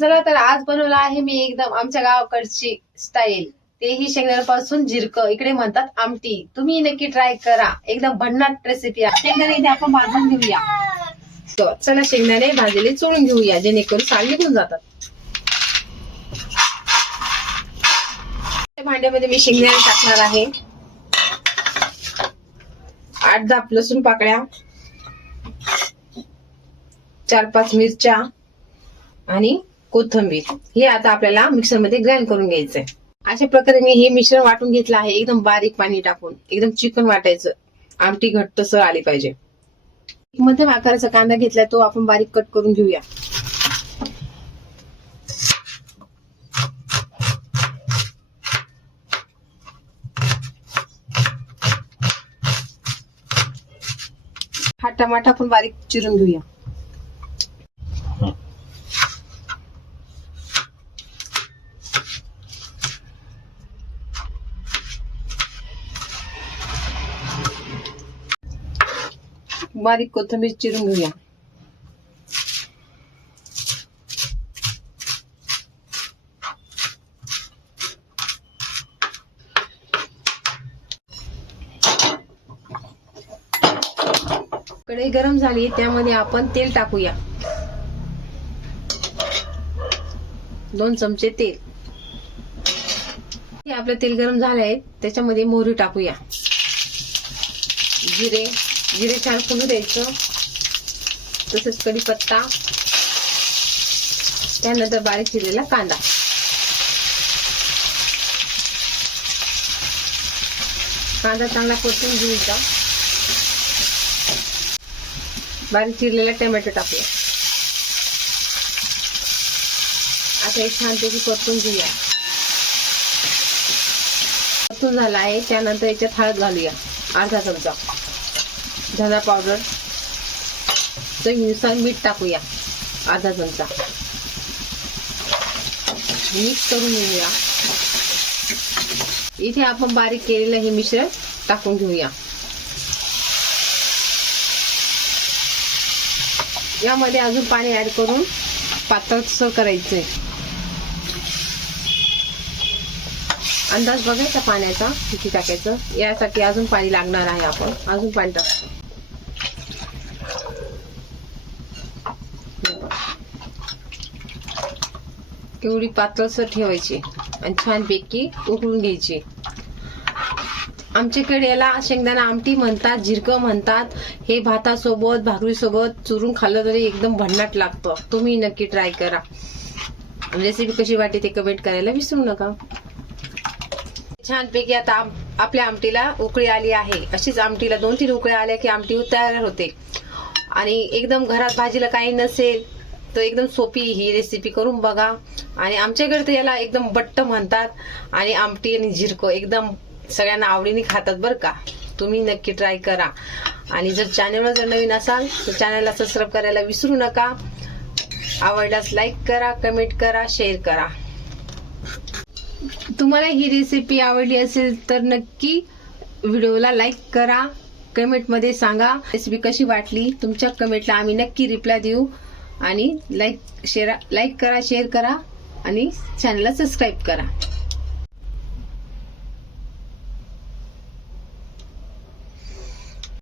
चला तर आज बनवला आहे मी एकदम आमच्या गावाकडची स्टाईल तेही शेंगदाण्यापासून झिरकं इकडे म्हणतात आमटी. तुम्ही नक्की ट्राय करा. एकदम भन्नाट रेसिपी आहे. शेंगदाणे इथे आपण भाजून घेऊया. चला शेंगदाणे भाजलेले चोळून घेऊया. जेणेकरून साल निघून जातात. भांड्यामध्ये मी शेंगदाणे टाकणार आहे. आठ दाप लसूण पाकळ्या. चार पाच मिरच्या. आणि कोथंबीर. हे आता आपल्याला मिक्सरमध्ये ग्राइंड करून घ्यायचंय. अशा प्रकारे मी हे मिश्रण वाटून घेतलं आहे. एकदम बारीक पाणी टाकून. एकदम चिकन वाटायचं. आमटी घट्ट आली पाहिजे. मध्यम आकाराचा कांदा घेतलाय तो आपण बारीक कट करून घेऊया. हा टमाटा आपण बारीक चिरून घेऊया. बारीक कोथिंबीर चिरून घेऊया कढई गरम झाली त्यामध्ये आपण तेल टाकूया दोन चमचे तेल हे आपलं तेल गरम झालंय त्याच्यामध्ये मोहरी टाकूया जिरे जिरे छान फुलू द्यायचं. तसंच कढीपत्ता. त्यानंतर बारीक चिरलेला कांदा. कांदा चांगला परतून घ्यायचा बारीक चिरलेला टमॅटो टाकूया. आता एक छानपैकी परतून घेऊया. परतून झाला आहे त्यानंतर याच्यात हळद घालूया. अर्धा चमचा. धना पावडर. चवीनुसार मीठ टाकूया. अर्धा चमचा. मिक्स करून घेऊया. इथे आपण बारीक केलेलं हे मिश्रण टाकून घेऊया. यामध्ये अजून पाणी ऍड करून पातळसर करायचंय. अंदाज बघायचा पाण्याचा किती टाकायचं. यासाठी अजून पाणी लागणार आहे आपण. अजून पाणी टाकतो एवढी पातळसर ठेवायची आणि छानपैकी उकळून घ्यायची. आमच्याकडे याला शेंगदाणा आमटी म्हणतात झिरकं म्हणतात. हे भातासोबत भाकरीसोबत चुरून खाल्लं तरी एकदम भन्नाट लागतं. तुम्ही नक्की ट्राय करा. रेसिपी कशी वाटते ते कमेंट करायला विसरू नका. छानपैकी आता आपल्या आमटीला उकळी आली आहे. अशीच आमटीला दोन तीन उकळ्या आल्या की आमटी तयार होते. आणि एकदम घरात भाजीला काही नसेल तर एकदम सोपी ही रेसिपी करून बघा. आणि आमच्याकडे तर याला एकदम बट्ट म्हणतात. आणि आमटी आणि झिरको एकदम सगळ्यांना आवडीने खातात बरं का. तुम्ही नक्की ट्राय करा. आणि जर चॅनलवर जर नवीन असाल तर चॅनलला सबस्क्राईब करायला विसरू नका. आवडल्यास लाईक करा कमेंट करा शेअर करा. तुम्हाला ही रेसिपी आवडली असेल तर नक्की व्हिडिओला लाईक करा. कमेंटमध्ये सांगा. रेसिपी कशी वाटली? तुमच्या कमेंटला आम्ही नक्की रिप्लाय देऊ. आणि लाईक शेअर लाईक करा शेअर करा आणि चॅनलला सबस्क्राईब करा.